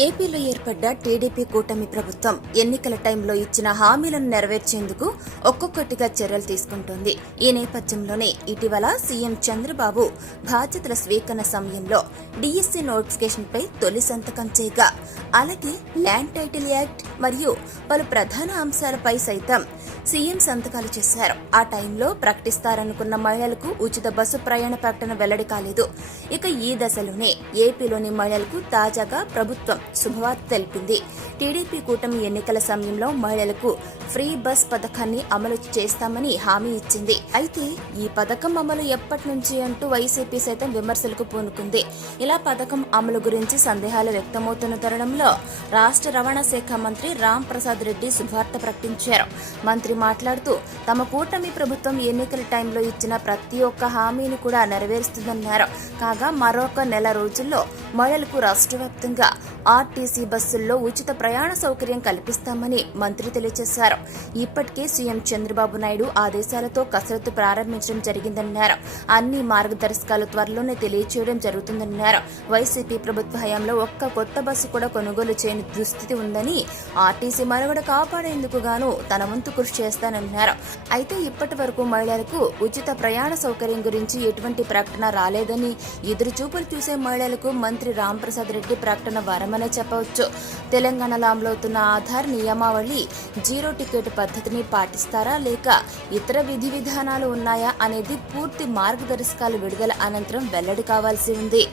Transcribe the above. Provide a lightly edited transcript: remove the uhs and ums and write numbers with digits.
ఏపీలో ఏర్పడ్డ టీడీపీ కూటమి ప్రభుత్వం ఎన్నికల టైంలో ఇచ్చిన హామీలను నెరవేర్చేందుకు ఒక్కొక్కటిగా చర్యలు తీసుకుంటోంది. ఈ నేపథ్యంలోనే ఇటీవల సీఎం చంద్రబాబు బాధ్యతల స్వీకరణ సమయంలో డిఎస్సి నోటిఫికేషన్ పై తొలి సంతకం చేయగా, అలాగే ల్యాండ్ టైటిల్ యాక్ట్ మరియు పలు ప్రధాన అంశాలపై సైతం సీఎం సంతకాలు చేశారు. ఆ టైంలో ప్రకటిస్తారనుకున్న మహిళలకు ఉచిత బస్సు ప్రయాణ ప్రకటన వెల్లడి కాలేదు. ఇక ఈ దశలోనే ఏపీలోని మహిళలకు తాజాగా ప్రభుత్వం శుభవార్త తెలిపింది. టీడీపీ కూటమి ఎన్నికల సమయంలో మహిళలకు ఫ్రీ బస్ పథకాన్ని అమలు చేస్తామని హామీ ఇచ్చింది. అయితే ఈ పథకం అమలు ఎప్పటి నుంచి అంటూ వైసీపీ సైతం విమర్శలకు పూనుకుంది. ఇలా పథకం అమలు గురించి సందేహాలు వ్యక్తమవుతున్న తరుణంలో రాష్ట్ర రవాణా శాఖ మంత్రి రామ్ ప్రసాద్ రెడ్డి శుభవార్త ప్రకటించారు. మంత్రి మాట్లాడుతూ, తమ కూటమి ప్రభుత్వం ఎన్నికల టైంలో ఇచ్చిన ప్రతి ఒక్క హామీని కూడా నెరవేరుస్తుందన్నారు. కాగా మరొక నెల రోజుల్లో మహిళలకు రాష్ట్ర వ్యాప్తంగా ఆర్టీసీ బస్సుల్లో ఉచిత ప్రయాణ సౌకర్యం కల్పిస్తామని మంత్రి తెలియజేశారు. ఇప్పటికే సీఎం చంద్రబాబు నాయుడు ఆదేశాలతో కసరత్తు ప్రారంభించడం జరిగిందన్నారు. అన్ని మార్గదర్శకాలు త్వరలోనే తెలియచేయడం జరుగుతుందన్నారు. వైసీపీ ప్రభుత్వ హయాంలో ఒక్క కొత్త బస్సు కూడా కొనుగోలు చేయని దుస్థితి ఉందని, ఆర్టీసీ మనుగడ కాపాడేందుకు గాను తన వంతు కృషి చేస్తానన్నారు. అయితే ఇప్పటి వరకు మహిళలకు ఉచిత ప్రయాణ సౌకర్యం గురించి ఎటువంటి ప్రకటన రాలేదని, ఎదురుచూపులు చూసే మహిళలకు మంత్రి రాంప్రసాద్ రెడ్డి ప్రకటన వరమనే చెప్పవచ్చు. తెలంగాణలో అమలవుతున్న ఆధార్ నియమావళి జీరో టికెట్ పద్ధతిని పాటిస్తారా లేక ఇతర విధి విధానాలు ఉన్నాయా అనేది పూర్తి మార్గదర్శకాలు విడుదల అనంతరం వెల్లడి కావాల్సి ఉంది.